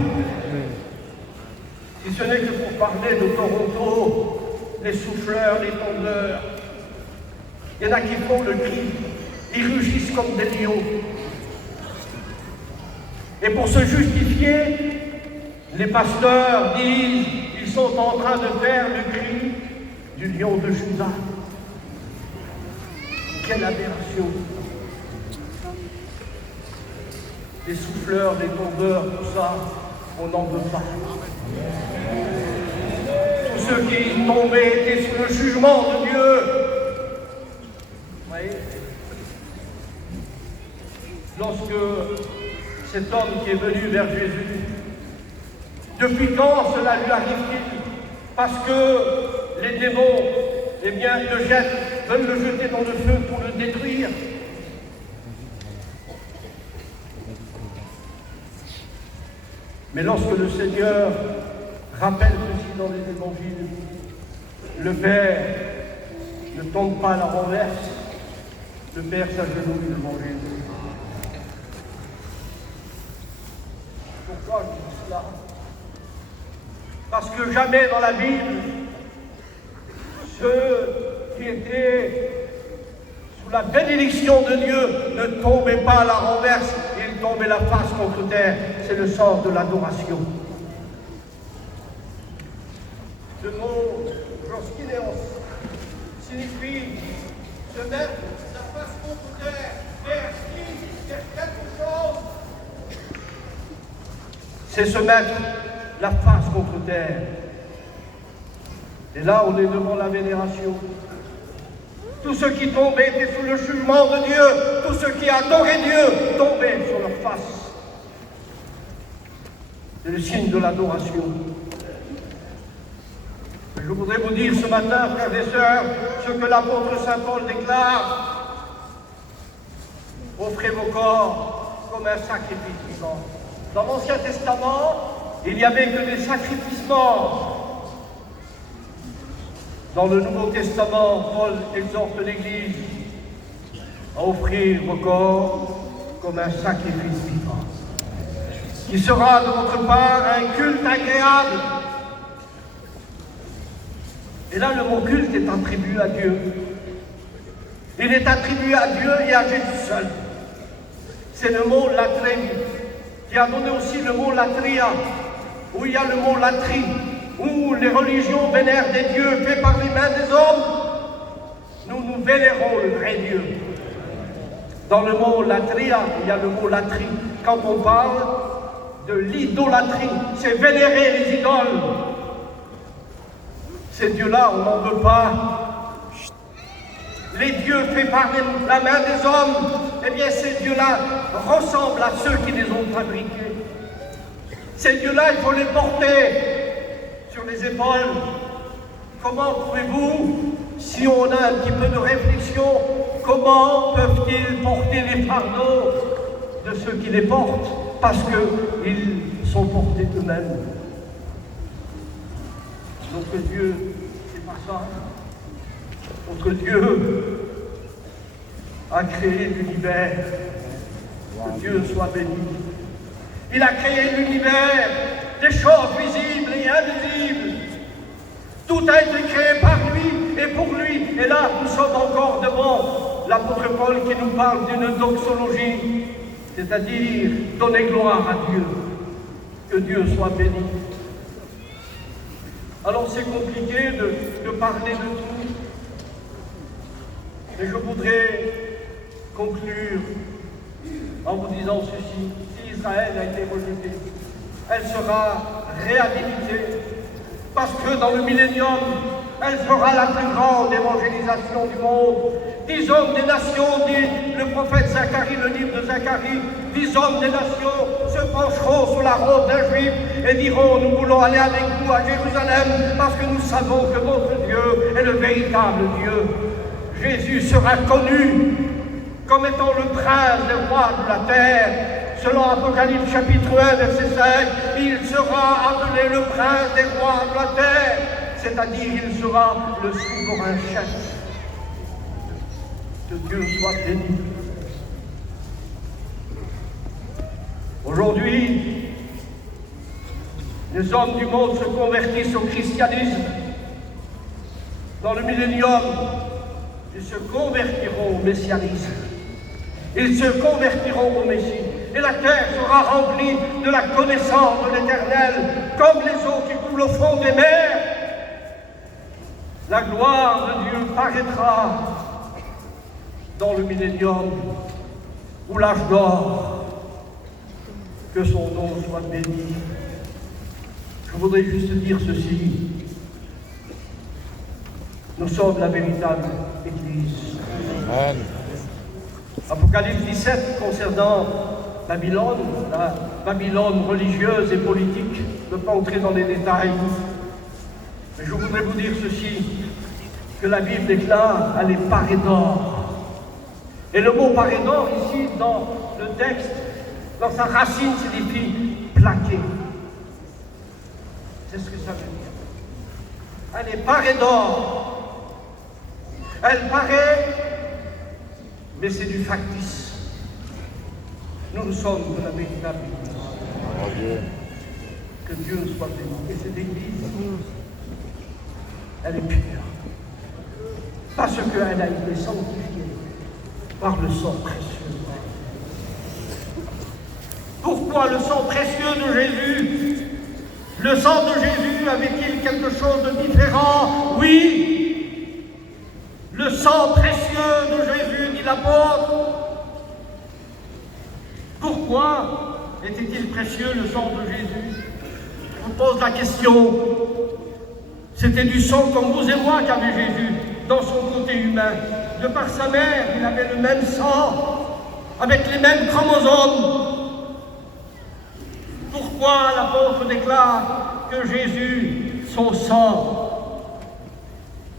Si ce n'est que pour parler de Toronto, les souffleurs, les tondeurs, il y en a qui font le cri, ils rugissent comme des lions. Et pour se justifier, les pasteurs disent qu'ils sont en train de faire le cri du lion de Juda. Quelle aberration! Les souffleurs, les tondeurs, tout ça, on n'en veut pas. Tous ceux qui tombaient étaient sous le jugement de Dieu. Vous voyez? Lorsque cet homme qui est venu vers Jésus, depuis quand cela lui arrive-t-il? Parce que les démons, eh bien, le jettent, veulent le jeter dans le feu pour le détruire. Mais lorsque le Seigneur rappelle ceci dans les évangiles, le Père ne tombe pas à la renverse, le Père s'agenouille devant Jésus. Pourquoi je dis cela? Parce que jamais dans la Bible, ceux qui étaient sous la bénédiction de Dieu ne tombaient pas à la renverse, ils tombaient la face contre terre. C'est le sens de l'adoration. Le mot proskineos signifie se mettre la face contre terre, faire quelque chose. C'est se mettre la face contre terre. Et là, on est devant la vénération. Tous ceux qui tombaient étaient sous le jugement de Dieu. Tous ceux qui adoraient Dieu tombaient sur leur face. C'est le signe de l'adoration. Je voudrais vous dire ce matin, frères et sœurs, ce que l'apôtre Saint Paul déclare. Offrez vos corps comme un sacrifice vivant. Dans l'Ancien Testament, il n'y avait que des sacrifices morts. Dans le Nouveau Testament, Paul exhorte l'Église à offrir vos corps comme un sacrifice vivant, qui sera de votre part un culte agréable. Et là, le mot culte est attribué à Dieu. Il est attribué à Dieu et à Jésus seul. C'est le mot latré, qui a donné aussi le mot latria, où il y a le mot latrie, où les religions vénèrent des dieux faits par les mains des hommes. Nous vénérons le vrai Dieu. Dans le mot latria, il y a le mot latrie. Quand on parle de l'idolâtrie, c'est vénérer les idoles. Ces dieux-là, on n'en veut pas. Les dieux faits par la main des hommes, eh bien ces dieux-là ressemblent à ceux qui les ont fabriqués. Ces dieux-là, il faut les porter sur les épaules. Comment pouvez-vous, si on a un petit peu de réflexion, comment peuvent-ils porter les fardeaux de ceux qui les portent? Parce qu'ils sont portés eux-mêmes. Notre Dieu, c'est pas ça. Notre Dieu a créé l'univers. Que Dieu soit béni. Il a créé l'univers, des choses visibles et invisibles. Tout a été créé par lui et pour lui. Et là, nous sommes encore devant l'apôtre Paul qui nous parle d'une doxologie, c'est-à-dire donner gloire à Dieu. Que Dieu soit béni. Alors c'est compliqué de parler de tout. Et je voudrais conclure en vous disant ceci. Si Israël a été rejetée, elle sera réhabilitée. Parce que dans le millénium, elle fera la plus grande évangélisation du monde. 10 hommes des nations, dit le prophète Zacharie, le livre de Zacharie, 10 hommes des nations se pencheront sur la robe d'un juif et diront: nous voulons aller avec vous à Jérusalem parce que nous savons que votre Dieu est le véritable Dieu. Jésus sera connu comme étant le prince des rois de la terre. Selon Apocalypse chapitre 1, verset 5, il sera appelé le prince des rois de la terre, c'est-à-dire il sera le souverain chef. Que Dieu soit béni. Aujourd'hui, les hommes du monde se convertissent au christianisme. Dans le millénium, ils se convertiront au messianisme. Ils se convertiront au Messie. Et la terre sera remplie de la connaissance de l'Éternel, comme les eaux qui coulent au fond des mers. La gloire de Dieu paraîtra dans le millénium ou l'âge d'or. Que son nom soit béni. Je voudrais juste dire ceci. Nous sommes la véritable Église. Amen. Apocalypse 17 concernant Babylone, la Babylone religieuse et politique, je ne peux pas entrer dans les détails, mais je voudrais vous dire ceci, que la Bible déclare: elle est parée d'or. Et le mot parée d'or ici, dans le texte, dans sa racine, signifie plaqué. C'est ce que ça veut dire. Elle est parée d'or. Elle paraît, mais c'est du factice. Nous sommes de la véritable Église. Que Dieu soit béni. Et cette Église, elle est pure. Parce qu'elle a été sanctifiée par le sang précieux. Pourquoi le sang précieux de Jésus? Le sang de Jésus avait-il quelque chose de différent? Oui. Le sang précieux de Jésus, dit l'apôtre. Pourquoi était-il précieux, le sang de Jésus? Je vous pose la question. C'était du sang comme vous et moi qu'avait Jésus dans son côté humain. De par sa mère, il avait le même sang, avec les mêmes chromosomes. Pourquoi l'apôtre déclare que Jésus, son sang,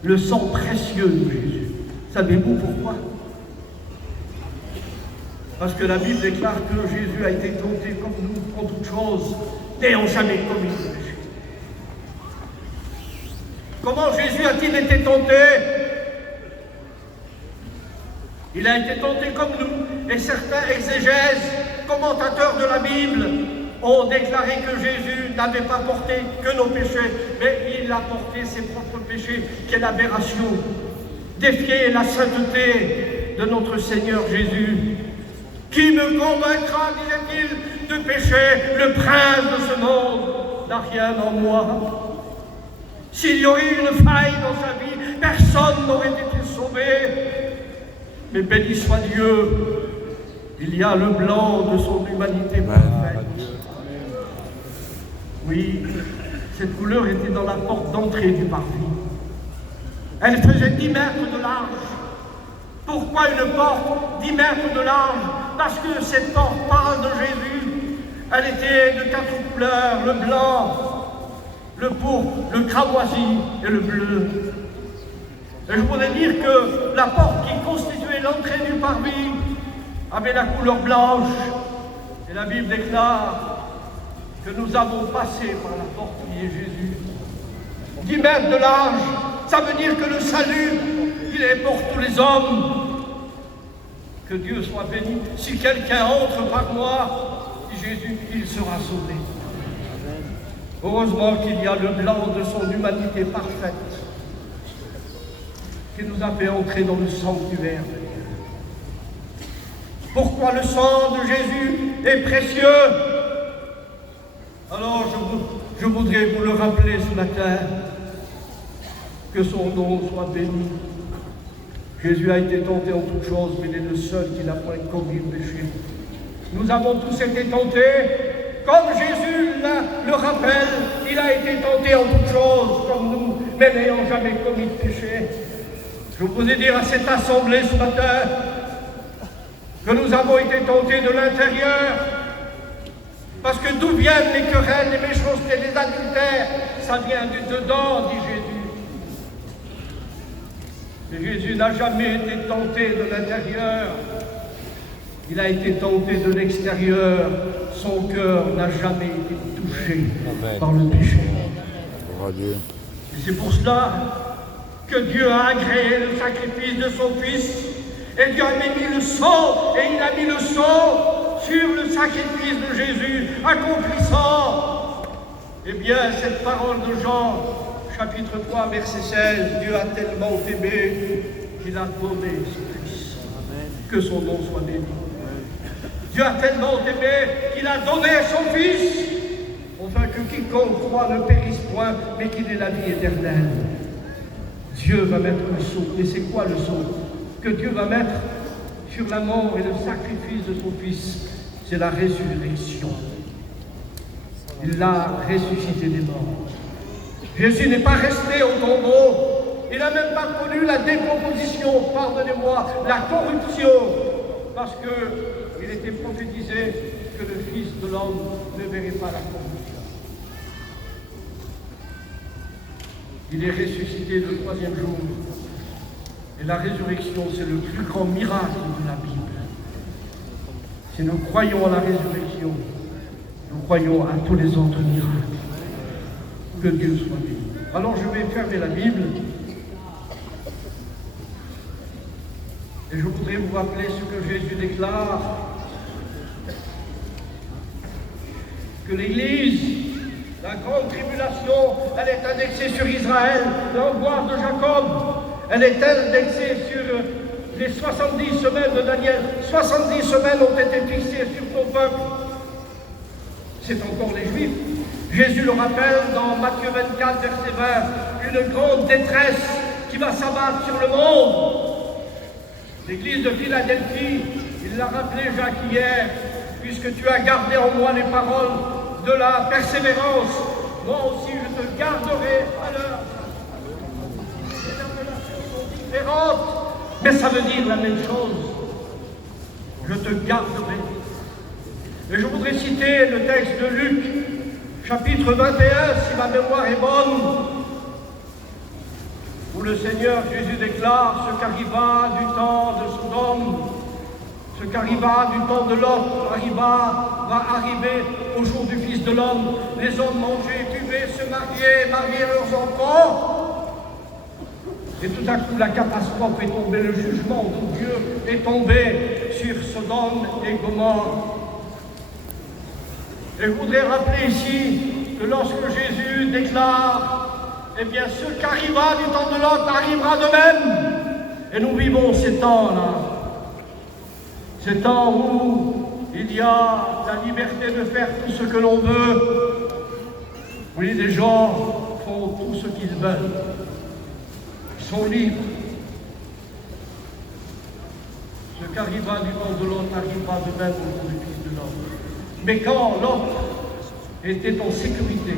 le sang précieux de Jésus? Savez-vous pourquoi? Parce que la Bible déclare que Jésus a été tenté comme nous en toutes choses, n'ayant jamais commis de péché. Comment Jésus a-t-il été tenté? Il a été tenté comme nous, et certains exégèses, commentateurs de la Bible, ont déclaré que Jésus n'avait pas porté que nos péchés, mais il a porté ses propres péchés. Quelle aberration! Défier la sainteté de notre Seigneur Jésus. Qui me convaincra, disait-il, de pécher? Le prince de ce monde n'a rien en moi. S'il y aurait eu une faille dans sa vie, personne n'aurait été sauvé. Mais béni soit Dieu, il y a le blanc de son humanité parfaite. Oui, cette couleur était dans la porte d'entrée du parvis. Elle faisait 10 mètres de large. Pourquoi une porte 10 mètres de large? Parce que cette porte parle de Jésus. Elle était de 4 couleurs, le blanc, le pourpre, le cramoisi et le bleu. Et je voudrais dire que la porte qui constituait l'entrée du parvis avait la couleur blanche. Et la Bible déclare que nous avons passé par la porte qui est Jésus. 10 mètres de large, ça veut dire que le salut, il est pour tous les hommes. Que Dieu soit béni. Si quelqu'un entre par moi, dit Jésus, il sera sauvé. Heureusement qu'il y a le blanc de son humanité parfaite qui nous a fait entrer dans le sanctuaire. Pourquoi le sang de Jésus est précieux? Alors je voudrais vous le rappeler ce matin, que son nom soit béni. Jésus a été tenté en toutes choses, mais il est le seul qui n'a point commis le péché. Nous avons tous été tentés, comme Jésus le rappelle, il a été tenté en toutes choses, comme nous, mais n'ayant jamais commis de péché. Je voudrais dire à cette assemblée ce matin que nous avons été tentés de l'intérieur, parce que d'où viennent les querelles, les méchancetés, les adultères? Ça vient du dedans, dit Jésus. Mais Jésus n'a jamais été tenté de l'intérieur, il a été tenté de l'extérieur. Son cœur n'a jamais été touché par le péché. Et c'est pour cela que Dieu a agréé le sacrifice de son Fils. Et Dieu a mis le sang, et il a mis le sang sur le sacrifice de Jésus, accomplissant. Eh bien, cette parole de Jean, chapitre 3, verset 16, Dieu a tellement aimé qu'il a donné son Fils. Que son nom soit béni. Dieu a tellement aimé qu'il a donné son Fils, afin que quiconque croit ne périsse point, mais qu'il ait la vie éternelle. Dieu va mettre le sceau. Et c'est quoi le sceau que Dieu va mettre sur la mort et le sacrifice de son Fils? C'est la résurrection. Il l'a ressuscité des morts. Jésus n'est pas resté au tombeau. Il n'a même pas connu la décomposition, pardonnez-moi, la corruption, parce qu'il était prophétisé que le Fils de l'homme ne verrait pas la corruption. Il est ressuscité le 3e jour. Et la résurrection, c'est le plus grand miracle de la Bible. Si nous croyons à la résurrection, nous croyons à tous les autres miracles. Que Dieu soit béni. Alors je vais fermer la Bible. Et je voudrais vous rappeler ce que Jésus déclare. Que l'Église, la grande tribulation, elle est indexée sur Israël, l'angoisse de Jacob. Elle est indexée sur les 70 semaines de Daniel. 70 semaines ont été fixées sur ton peuple. C'est encore les Juifs. Jésus le rappelle dans Matthieu 24, verset 20, une grande détresse qui va s'abattre sur le monde. L'église de Philadelphie, il l'a rappelé Jacques hier, puisque tu as gardé en moi les paroles de la persévérance, moi aussi je te garderai à l'heure. Les appellations sont différentes, mais ça veut dire la même chose. Je te garderai. Et je voudrais citer le texte de Luc, chapitre 21, si ma mémoire est bonne, où le Seigneur Jésus déclare ce qu'arriva du temps de Sodome, ce qu'arriva du temps de Lot, va arriver au jour du Fils de l'homme. Les hommes mangeaient, buvaient, se mariaient leurs enfants. Et tout à coup, la catastrophe est tombée, le jugement de Dieu est tombé sur Sodome et Gomorrhe. Et je voudrais rappeler ici que lorsque Jésus déclare, eh bien, ce qu'arriva du temps de Lot arrivera de même. Et nous vivons ces temps-là. Ces temps où il y a la liberté de faire tout ce que l'on veut. Oui, les gens font tout ce qu'ils veulent. Ils sont libres. Ce qu'arriva du temps de Lot arrivera de même au jour du Fils de l'homme. Mais quand Lot était en sécurité,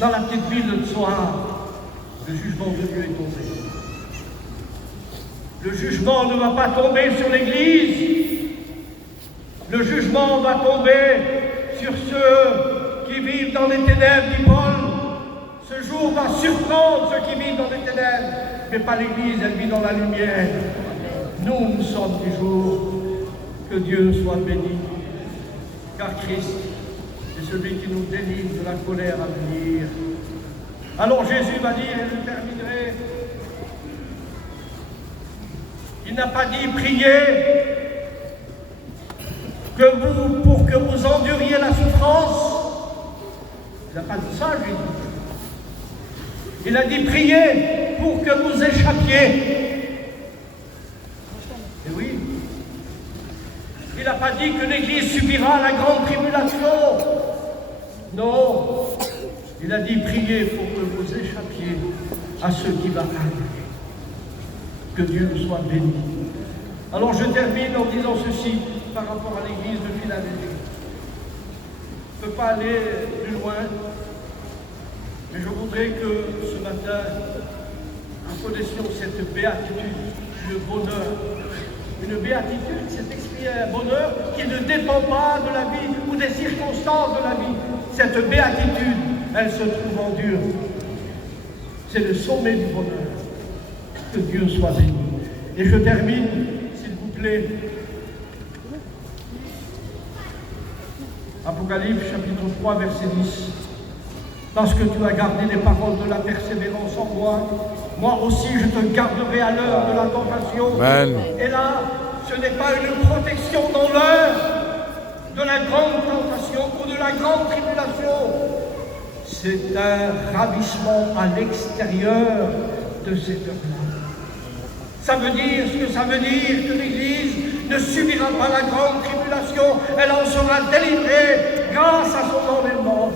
dans la petite ville de Tsoar, le jugement de Dieu est tombé. Le jugement ne va pas tomber sur l'Église. Le jugement va tomber sur ceux qui vivent dans les ténèbres, dit Paul. Ce jour va surprendre ceux qui vivent dans les ténèbres, mais pas l'Église, elle vit dans la lumière. Nous sommes du jour. Que Dieu soit béni, car Christ est celui qui nous délivre de la colère à venir. Alors Jésus va dire, et je terminerai, il n'a pas dit priez pour que vous enduriez la souffrance. Il n'a pas dit ça, Jésus. Il a dit priez pour que vous échappiez. Et oui, il n'a pas dit que l'Église subira la grande tribulation. Non, il a dit priez pour que vous échappiez à ce qui va arriver. Que Dieu nous soit béni. Alors je termine en disant ceci par rapport à l'Église de Philadelphie. Je ne peux pas aller plus loin, mais je voudrais que ce matin, nous connaissions cette béatitude, le bonheur. Une béatitude, c'est exprimer un bonheur qui ne dépend pas de la vie ou des circonstances de la vie. Cette béatitude, elle se trouve en Dieu. C'est le sommet du bonheur. Que Dieu soit béni. Et je termine, s'il vous plaît. Apocalypse chapitre 3, verset 10. Parce que tu as gardé les paroles de la persévérance en moi, moi aussi je te garderai à l'heure de la tentation. Amen. Et là, ce n'est pas une protection dans l'heure de la grande tentation ou de la grande tribulation. C'est un ravissement à l'extérieur de cette heure-là. Ça veut dire ce que ça veut dire, que l'Église ne subira pas la grande tribulation, elle en sera délivrée grâce à son enlèvement.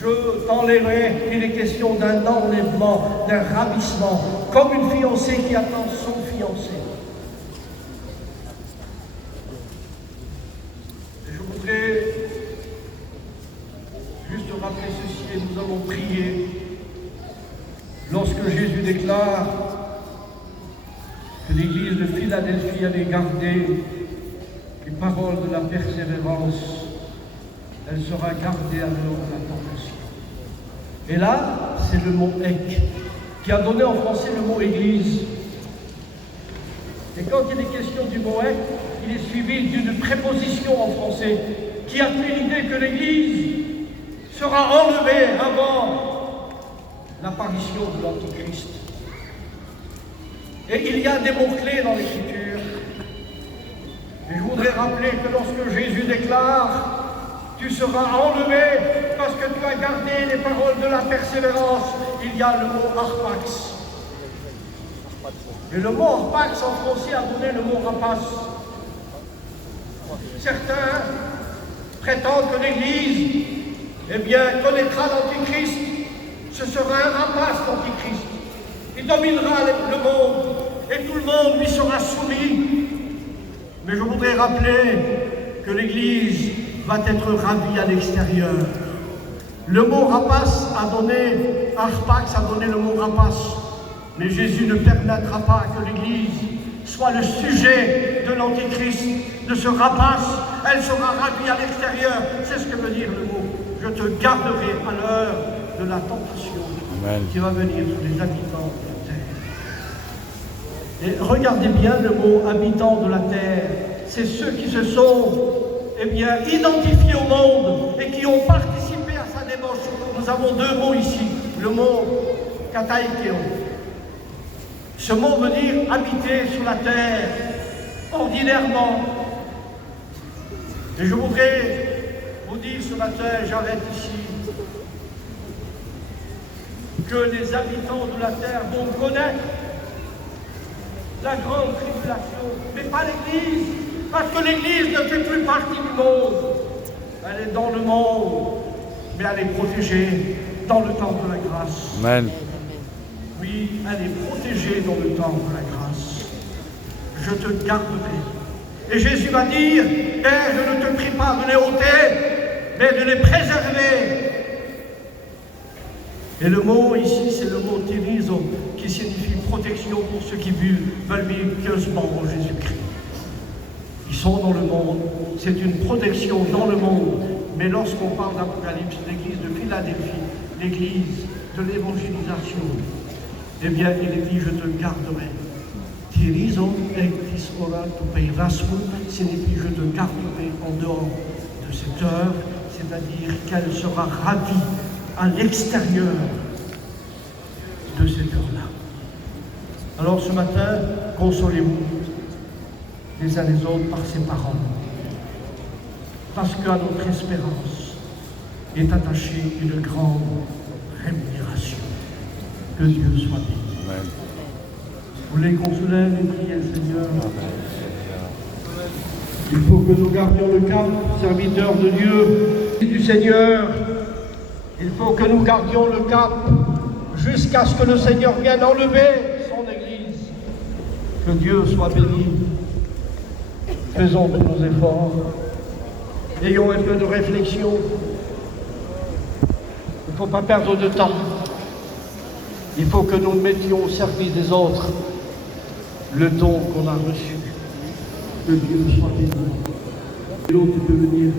Je t'enlèverai, il est question d'un enlèvement, d'un ravissement, comme une fiancée qui attend son fiancé. Et je voudrais juste rappeler ceci, et nous allons prier. Lorsque Jésus déclare que l'Église de Philadelphie avait gardé les paroles de la persévérance, elle sera gardée à l'heure de la tentation. Et là, c'est le mot « ek » qui a donné en français le mot « église ». Et quand il est question du mot « ek », il est suivi d'une préposition en français qui appuie l'idée que l'Église sera enlevée avant l'apparition de l'Antichrist. Et il y a des mots-clés dans l'Écriture. Et je voudrais rappeler que lorsque Jésus déclare « Tu seras enlevé parce que tu as gardé les paroles de la persévérance », il y a le mot « arpax ». Et le mot « arpax » en français a donné le mot « rapace ». Certains prétendent que l'Église connaîtra l'Antichrist. Ce sera un rapace, l'Antichrist. Il dominera le monde et tout le monde lui sera soumis. Mais je voudrais rappeler que l'Église va être ravie à l'extérieur. Le mot rapace a donné, arpax a donné le mot rapace. Mais Jésus ne permettra pas que l'Église soit le sujet de l'Antichrist, de ce rapace. Elle sera ravie à l'extérieur. C'est ce que veut dire le mot. Je te garderai à l'heure de la tentation. Amen. Qui va venir sur les habitants de la terre. Et regardez bien le mot habitants de la terre. C'est ceux qui se sont identifiés au monde et qui ont participé à sa débauche. Nous avons deux mots ici. Le mot kataikeo. Ce mot veut dire habiter sur la terre, ordinairement. Et je voudrais vous dire ce matin, j'arrête ici, que les habitants de la terre vont connaître la grande tribulation, mais pas l'Église, parce que l'Église ne fait plus partie du monde. Elle est dans le monde, mais elle est protégée dans le temps de la grâce. Amen. Oui, elle est protégée dans le temps de la grâce. Je te garderai. Et Jésus va dire, Père, je ne te prie pas de les ôter, mais de les préserver. Et le mot ici, c'est le mot térizo, qui signifie protection pour ceux qui veulent vivre pieusement en Jésus-Christ. Ils sont dans le monde, c'est une protection dans le monde. Mais lorsqu'on parle d'Apocalypse, l'église de Philadelphie, l'église de l'évangélisation, eh bien, il est dit, je te garderai. Tirizo ectis ora tu peirasmu, signifie je te garderai en dehors de cette heure, c'est-à-dire qu'elle sera ravie à l'extérieur de cette heure-là. Alors ce matin, consolez-vous les uns les autres par ces paroles, parce qu'à notre espérance est attachée une grande rémunération. Que Dieu soit béni. Amen. Vous les consolez et priez le Seigneur. Il faut que nous gardions le cap, serviteurs de Dieu et du Seigneur. Il faut que nous gardions le cap jusqu'à ce que le Seigneur vienne enlever son Église. Que Dieu soit béni. Faisons tous nos efforts. Ayons un peu de réflexion. Il ne faut pas perdre de temps. Il faut que nous mettions au service des autres le don qu'on a reçu. Que Dieu soit béni. L'autre peut venir.